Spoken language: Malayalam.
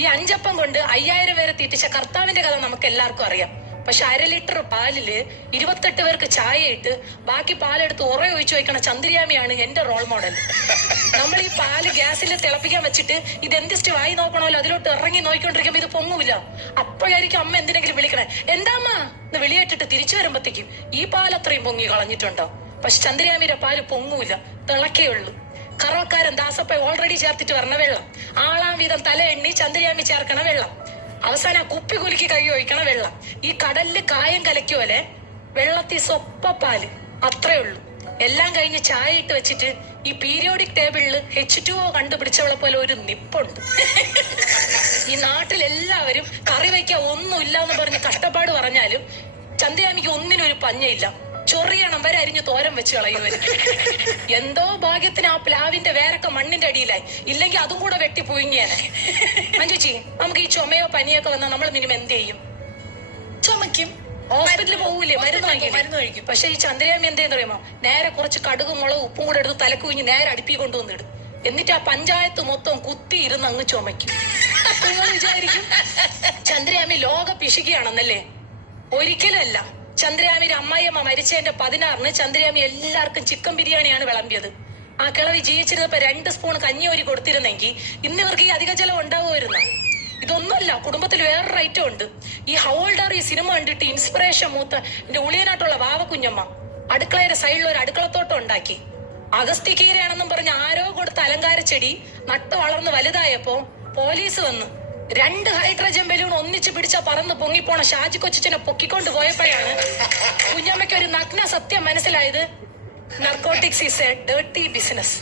ഈ 5 അപ്പം കൊണ്ട് 5000 പേരെ തീറ്റിച്ച കർത്താവിന്റെ കഥ നമുക്ക് എല്ലാവർക്കും അറിയാം. പക്ഷെ 1/2 ലിറ്റർ പാലില് 28 പേർക്ക് ചായ ഇട്ട് ബാക്കി പാലെടുത്ത് ഒഴിച്ചു വയ്ക്കണ ചന്ദ്രയാമിയാണ് എന്റെ റോൾ മോഡൽ. നമ്മൾ ഈ പാല് ഗ്യാസിൽ തിളപ്പിക്കാൻ വെച്ചിട്ട് ഇത് എന്തിസ്റ്റ് വായി നോക്കണമല്ലോ, അതിലോട്ട് ഇറങ്ങി നോക്കിക്കൊണ്ടിരിക്കുമ്പോ ഇത് പൊങ്ങൂല. അപ്പോഴായിരിക്കും അമ്മ എന്തിനെങ്കിലും വിളിക്കണേ, എന്താമ്മ എന്ന് വിളിയേറ്റിട്ട് തിരിച്ചു വരുമ്പത്തേക്കും ഈ പാൽ അത്രയും പൊങ്ങി കളഞ്ഞിട്ടുണ്ടോ. പക്ഷെ ചന്ദ്രയാമിയുടെ പാല് പൊങ്ങൂല, തിളക്കേ ഉള്ളൂ. കറവക്കാരൻ ദാസപ്പ ഓൾറെഡി ചേർത്തിട്ട് വരണ വെള്ളം, ആളാം വീതം തല എണ്ണി ചന്ദ്രയാമി ചേർക്കണ വെള്ളം, അവസാനം കുപ്പി കുലുക്കി കൈ ഒഴിക്കണ വെള്ളം, ഈ കടലില് കായം കലക്കുപോലെ വെള്ളത്തിൽ സ്വപ്പാല്, അത്രേ ഉള്ളൂ. എല്ലാം കഴിഞ്ഞ് ചായ ഇട്ട് വെച്ചിട്ട് ഈ പീരിയോഡിക് ടേബിളില് H2O കണ്ടുപിടിച്ചവളെ പോലെ ഒരു നിപ്പുണ്ട്. ഈ നാട്ടിലെല്ലാവരും കറി വയ്ക്കാൻ ഒന്നുമില്ല എന്ന് പറഞ്ഞ് കഷ്ടപ്പാട് പറഞ്ഞാലും ചന്ദ്രയാമിക്ക് ഒന്നിനും ഒരു പഞ്ഞയില്ല. ചൊറിയണം വരെ അരിഞ്ഞ് തോരൻ വെച്ച് കളയുവര്. എന്തോ ഭാഗ്യത്തിന് ആ പ്ലാവിന്റെ വേരൊക്കെ മണ്ണിന്റെ അടിയിലായി, ഇല്ലെങ്കിൽ അതും കൂടെ വെട്ടി പുഴുങ്ങിയാനെ. മഞ്ജുച്ചി, നമുക്ക് ഈ ചുമയോ പനിയൊക്കെ വന്നാൽ നമ്മൾ മിനിമം എന്ത് ചെയ്യും? ചുമക്കും, ഹോസ്പിറ്റലിൽ പോകൂലേ, മരുന്ന് കഴിക്കും. പക്ഷെ ഈ ചന്ദ്രയാമി എന്തേന്ന് പറയുമ്പോ നേരെ കുറച്ച് കടുകും മുളകും ഉപ്പും കൂടെ എടുത്ത് തലക്കുഞ്ഞ് നേരെ അടുപ്പി കൊണ്ടുവന്നിടും. എന്നിട്ട് ആ പഞ്ചായത്ത് മൊത്തം കുത്തി ഇരുന്ന് അങ്ങ് ചുമയ്ക്കും. നിങ്ങൾ വിചാരിക്കും ചന്ദ്രയാമി ലോക പിശുകിയാണെന്നല്ലേ? ഒരിക്കലല്ല. ചന്ദ്രയാമിയുടെ അമ്മായിയമ്മ മരിച്ചതിന്റെ 16-ന് ചന്ദ്രയാമി എല്ലാവർക്കും ചിക്കൻ ബിരിയാണിയാണ് വിളമ്പിയത്. ആ കിളവി ജീവിച്ചിരുന്നപ്പോ 2 സ്പൂൺ കഞ്ഞി കൊടുത്തിരുന്നെങ്കിൽ ഇന്ന് ഇവർക്ക് ഈ അധിക ചെലവ് ഉണ്ടാവുമായിരുന്നു. ഇതൊന്നുമല്ല, കുടുംബത്തിൽ വേറൊരു ഐറ്റം ഉണ്ട്. ഈ ഹൗൾഡർ ഈ സിനിമ കണ്ടിട്ട് ഇൻസ്പിറേഷൻ മൂത്ത എന്റെ ഉളിയനായിട്ടുള്ള വാവക്കുഞ്ഞമ്മ അടുക്കളയുടെ സൈഡിൽ ഒരു അടുക്കളത്തോട്ടം ഉണ്ടാക്കി. അഗസ്ത്യക്കീരയാണെന്നും പറഞ്ഞ് ആരോ കൊടുത്ത അലങ്കാര ചെടി നട്ട് വളർന്ന് വലുതായപ്പോ പോലീസ് വന്ന് 2 ഹൈഡ്രജൻ ബലൂൺ ഒന്നിച്ച് പിടിച്ച പറന്ന് പൊങ്ങിപ്പോണ ഷാജി കൊച്ചിനെ പൊക്കിക്കൊണ്ട് പോയപ്പോഴാണ് കുഞ്ഞമ്മയ്ക്ക് ഒരു നഗ്ന സത്യം മനസ്സിലായത്. Narcotics is A dirty business.